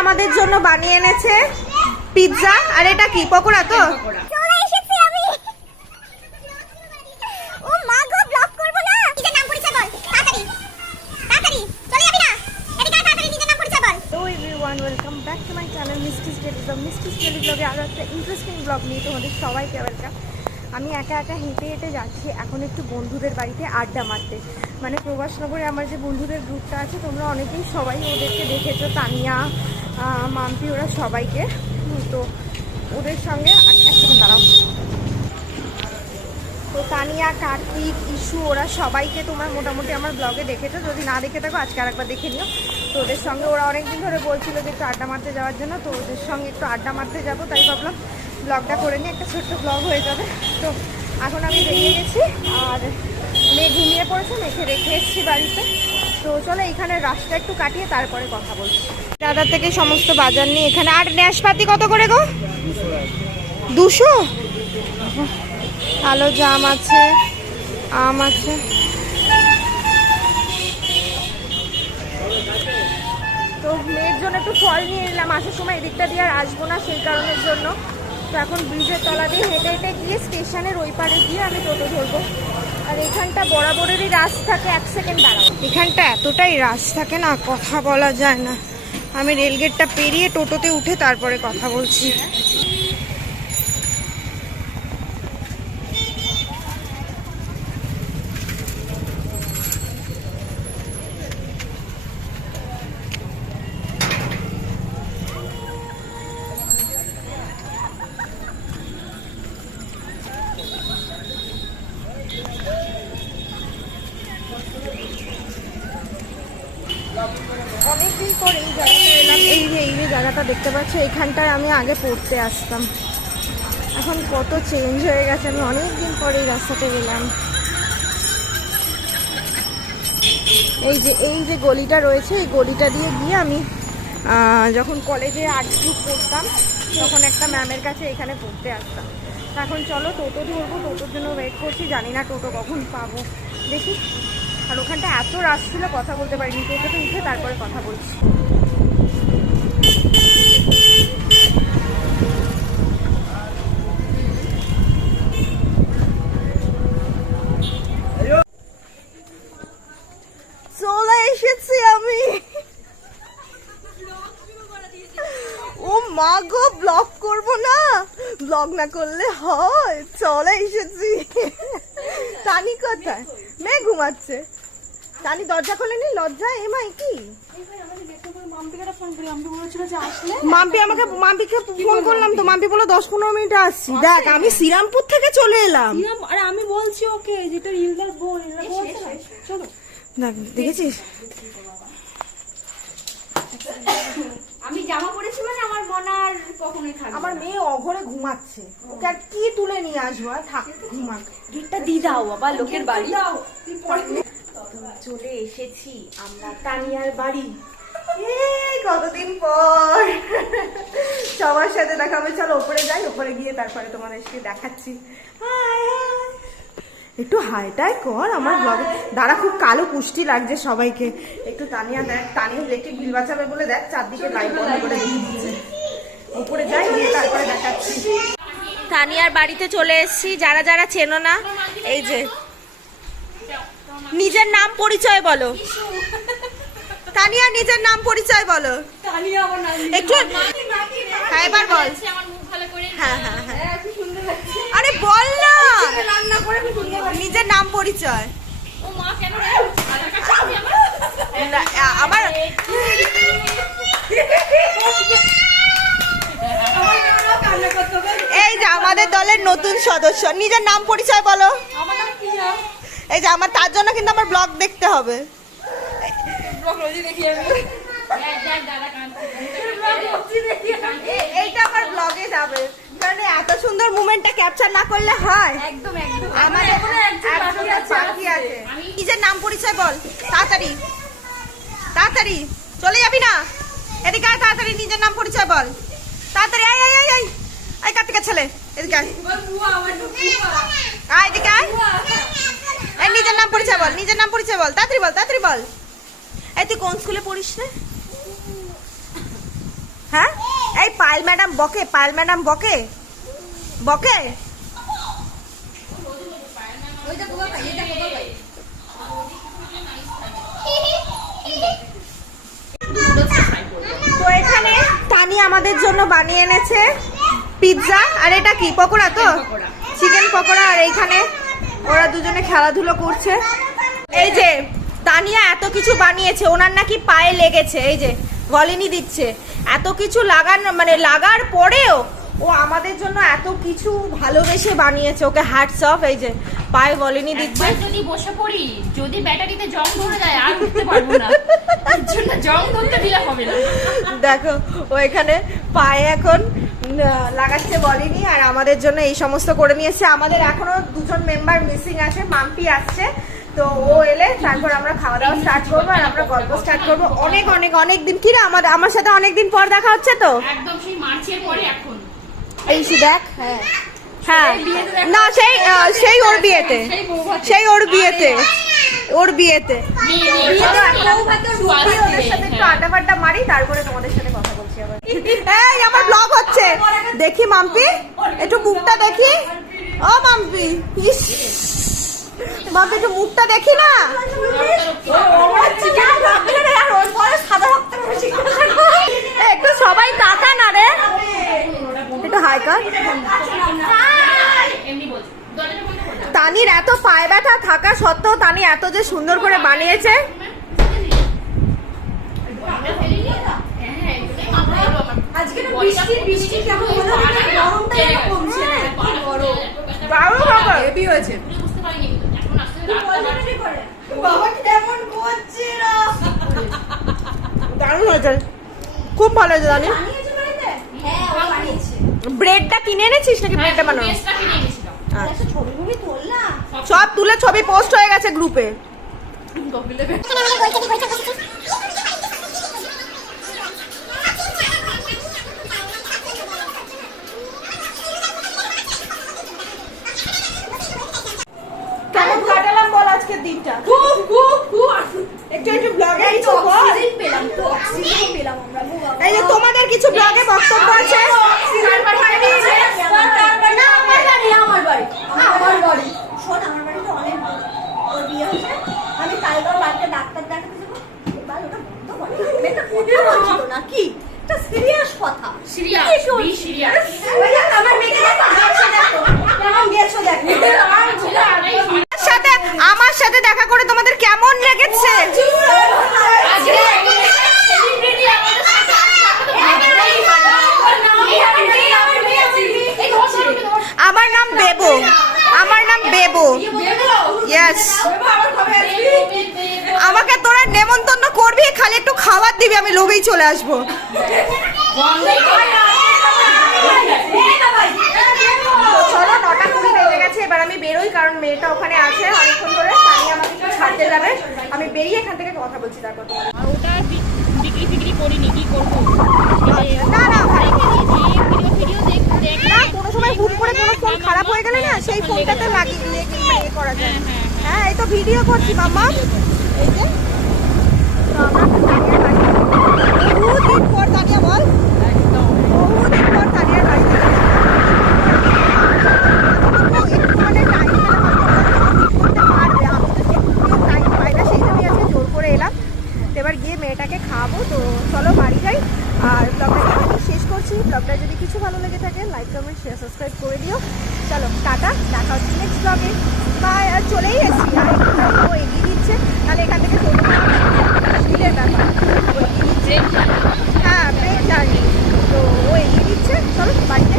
আমাদের জন্য বানিয়ে এনেছে পিৎজা। আর এটা কি? পকোড়া তো চলে এসেছি আমি ও মা গো ব্লক করব না নিজের নাম পরিচয় বল তাড়াতাড়ি তাড়াতাড়ি চলে যাবি না এদিকে আয়, তাড়াতাড়ি নিজের নাম পরিচয় বল hello everyone welcome back to my একটা ইন্টারেস্টিং ব্লগ নিয়ে তোমাদের সবাইকে ওয়েলকাম আমি একা একা হেঁটে হেঁটে যাচ্ছি, এখন একটু বন্ধুদের বাড়িতে আড্ডা মারতে। মানে প্রবাসনগরে আমার যে বন্ধুদের গ্রুপটা আছে, তোমরা অনেকেই সবাই ওদেরকে দেখেছ, তানিয়া মাম্পি, ওরা সবাইকে। তো ওদের সঙ্গে দাঁড়াও। তো তানিয়া, কার্তিক ইস্যু ওরা সবাইকে তোমার মোটামুটি আমার ব্লগে দেখেছ। যদি না দেখে থাকো, আজকে আরেকবার দেখে নিও। তো ওদের সঙ্গে ওরা অনেকদিন ধরে বলছিল যে একটু আড্ডা মারতে যাওয়ার জন্য। তো ওদের সঙ্গে একটু আড্ডা মারতে যাব, তাই ভাবলাম ব্লগটা করে নিয়ে একটা ছোট্ট ব্লগ হয়ে যাবে। তো এখন আমি বেরিয়ে গেছি। আর মেয়ে ঘুমিয়ে পড়েছে, মেয়েকে রেখে এসেছি বাড়িতে। তো চলো এখানে রাস্তা একটু কাটিয়ে তারপরে কথা বলছি। দাদার থেকে সমস্ত বাজার নিয়ে এখানে। আর ন্যাশপাতি কত করে গো? দুশো? কালো জাম আছে আম আছে। তো মেয়ের জন্য একটু ফল নিয়ে নিলাম। আসার সময় এদিকটা দিয়ে আর আসব না সেই কারণের জন্য। তো এখন ব্রিজের তলা দিয়ে হেঁটে হেঁটে গিয়ে স্টেশনের ওই পারে গিয়ে আমি টোটো ধরবো। আর এখানটা বরাবরেরই রাশ থাকে এক সেকেন্ড দাঁড়াবো এখানটা এতটাই রাশ থাকে না কথা বলা যায় না। আমি রেলগেটটা পেরিয়ে টোটোতে উঠে তারপরে কথা বলছি অনেকদিন পর এই জায়গাটা এলাম এই যে এই যে জায়গাটা দেখতে পাচ্ছ, এখানটায় আমি আগে পড়তে আসতাম। এখন কত চেঞ্জ হয়ে গেছে, আমি অনেকদিন পর এই রাস্তাতে গেলাম। এই যে এই যে গলিটা রয়েছে, এই গলিটা দিয়ে গিয়ে আমি যখন কলেজে আর্ট গ্রুপ পড়তাম, তখন একটা ম্যামের কাছে এখানে পড়তে আসতাম। এখন চলো, টোটো ধরবো, টোটোর জন্য ওয়েট করছি, জানি না টোটো কখন পাবো। দেখি। আর ওখানটা এত রাশ ছিল, কথা বলতে পারিনি। টোটোতে উঠে তারপরে কথা বলছি চলে এসেছি আমি ও মা গো ব্লগ করব না ব্লগ না করলে হয়। চলে এসেছি। টানি কোথায়? মেয়ে ঘুমাচ্ছে। টানি দরজা খোলে খোলেনি? লজ্জা? এমাই কি? মাম্পি আমাকে মাম্পিকে ফোন করলাম তো। মাম্পি বলো দশ পনেরো মিনিট আসছি। দেখ আমি শ্রীরামপুর থেকে চলে এলাম। আরে আমি বলছি ওকে যেটা ইলদার না? দেখ দেখেছিস? আমি জামা পরেছি মানে আমার মন আর কখনোই থাকবে আমার মেয়ে অঘরে ঘুমাচ্ছে। ওকে আর কি তুলে নিয়ে আসব? আর থাক ঘুমাক। গেটটা দিয়ে দাও বাবা লোকের বাড়ি। চলে এসেছি আমরা তানিয়ার বাড়ি। কতদিন পর? সবার সাথে দেখা হবে। চলো ওপরে যাই ওপরে গিয়ে তারপরে তোমাদেরকে দেখাচ্ছি। হাই। একটু হাইটাই কর আমার ব্লগে দাঁড়া খুব কালো পুষ্টি লাগছে সবাইকে। একটু তানিয়া দেখ তানিয়া ইলেকট্রিক বিল বাঁচাবে বলে দেখ চারদিকে লাইট বন্ধ করে দিয়ে দিচ্ছে উপরে যাই গিয়ে তারপরে দেখাচ্ছি। তানিয়ার বাড়িতে চলে এসেছি যারা যারা চেনো না এই যে। নিজের নাম পরিচয় বলো। তানিয়া নিজের নাম পরিচয় বলো। তানিয়া আমার নাম একটু হ্যাঁ এবার বল। হ্যাঁ হ্যাঁ হ্যাঁ। আরে বল না। রান্না করে নিজের নাম পরিচয়। ও মা কেন আমার? এই যে আমাদের দলের নতুন সদস্য। নিজের নাম পরিচয় বলো। এই যে আমার তার জন্য কিন্তু আমার ব্লগ দেখতে হবে। এ- এইটা আমার ব্লগে যাবে। কারণ এত সুন্দর মুমেন্টটা ক্যাপচার না করলে হয়। একদম একদম। আছে। বাকি আছে। নিজের নাম পরিচয় বল? তাড়াতাড়ি। তাড়াতাড়ি। চলে যাবি না? এদিকে আয় তাড়াতাড়ি নিজের নাম পরিচয় বল। তাড়াতাড়ি আয় আয় আয় আয়। আয় কার্তিকের ছেলে। এদিকে আয়। আয় এদিকে আয়। এই নিজের নাম পরিচয় বল নিজের নাম পরিচয় বল। তাড়াতাড়ি বল তাড়াতাড়ি বল। এই তুই কোন স্কুলে পড়িস রে? হ্যাঁ? এই পায়েল ম্যাডাম বকে, পায়েল ম্যাডাম বকে? বকে? তো এখানে টানি আমাদের জন্য বানিয়ে এনেছে পিৎজা। আর এটা কি, পকোড়া তো? চিকেন পকোড়া আর এইখানে ওরা দুজনে খেলাধুলো করছে। এই যে, তানিয়া এত কিছু বানিয়েছে, ওনার নাকি পায়ে লেগেছে, এই যে। গলিনি দিচ্ছে। এত কিছু লাগান মানে লাগার পরেও ও আমাদের জন্য এত কিছু ভালোবেসে বানিয়েছে। ওকে হ্যাটস অফ এই যে পায়ে গলিনি দিচ্ছে। যদি বসে পড়ি যদি ব্যাটারিতে জং ধরে যায় আর উঠতে পারব না। এর জন্য জং ধরতে দিলে হবে না। দেখো ও এখানে পায়ে এখন লাগাচ্ছে বলেনি আর আমাদের জন্য এই সমস্ত করে নিয়েছে। আমাদের এখনও দুজন মেম্বার মিসিং আছে মাম্পি আসছে। তো ও এলে তারপর আমরা খাওয়া দাওয়া স্টার্ট করব আর আমরা গল্প স্টার্ট করব। অনেক অনেক অনেক দিন কি রে? আমাদের আমার সাথে অনেক দিন পর দেখা হচ্ছে তো। একদম সেই মার্চের পরে এখন। এই দেখ হ্যাঁ। হ্যাঁ। না সেই সেই ওর বিয়েতে। সেই ওর বিয়েতে। ওর বিয়েতে। হ্যাঁ। আড্ডা ফাড্ডা মারি তারপরে তোমাদের সাথে কথা বলছি আবার। এই আমার ব্লগ হচ্ছে। দেখি মাম্পি একটু মুখটা দেখি। ও মাম্পি ইস। মাম্পি একটু মুখটা দেখি না একটু সবাই তাকা না রে একটু হাই কর। তানির এত পায়ে ব্যথা থাকা সত্ত্বেও তানি এত যে সুন্দর করে বানিয়েছে। আজকে বৃষ্টি- বৃষ্টি কেমন হলো গরমটা গরম। হেভি হয়েছে দারুণ হয়েছে। খুব ভালো হয়েছে, জানি। ব্রেডটা কিনে এনেছিস নাকি ব্রেডটা বানানো? তুললাম সব তুলে ছবি পোস্ট হয়ে গেছে গ্রুপে কেমন কাটালাম বল আজকের দিনটা খুব খুব খুব একটু একটু ব্লগে এই কিছু তো বল অক্সিজেন পেলাম তো অক্সিজেন পেলাম আমরা গো বাবা। এই যে তোমাদের কিছু ব্লগে বক্তব্য আছে অক্সিজেন পাঠিয়েছে। না, আমার বাড়ি, আমার বাড়ি। আমার বাড়ি। শোন, আমার বাড়িতে অনেক লোক। ওর বিয়ে হয়েছে। আমি কালকে ওর বাড়িতে ডাক্তার দেখাতে যাব। কিছু ব্লগে বক্তব্য আছে আমি সিরিয়াস কথা নাকি? একটা serious কথা। সিরিয়াস, কি সিরিয়াস। ওই দেখ, আমার মেয়েকে দেখো, গেছো দেখো। কেমন গেছো দেখো। আমার সাথে আমার সাথে দেখা করে তোমাদের কেমন লেগেছে আজকে celebrity আমাদের সাথে ভাবতেই পারে না। এই ধর, ধর, ধর। আমার নাম বেবো আমার বেবো ইয়েস আমাকে তোরা নেমন্তন্ন করবি খালি একটু খাবার দিবি আমি লোভেই চলে আসব। চলো নটা কুড়ি বেজে গেছে এবার আমি বেরোই কারণ মেয়েটা ওখানে আছে অনেকক্ষণ ধরে তাই আমাকে একটু ছাড়তে যাবে। আমি বেরিয়ে এখান থেকে কথা বলছি তারপর ওটা বিক্রি ফিক্রি করিনি কি করব? না না ভাই। না, কোনো সময় হুট করে খারাপ হয়ে গেলে না, সেই ফোনটাতে লাগিয়ে করা যায়। হ্যাঁ এই তো ভিডিও করছি মামা এই যে। ভিডিওটা যদি কিছু ভালো লেগে থাকে লাইক কমেন্ট শেয়ার সাবস্ক্রাইব করে দিও। চলো, টাটা, দেখা হচ্ছে নেক্সট ব্লগে বা চলেই এসছি। আর ও এগিয়ে দিচ্ছে। তাহলে এখান থেকে টোটো ভিড়ের ব্যাপার। হ্যাঁ ব্রেক জার্নি তো ও এগিয়ে দিচ্ছে। চলো, বাড়িতে।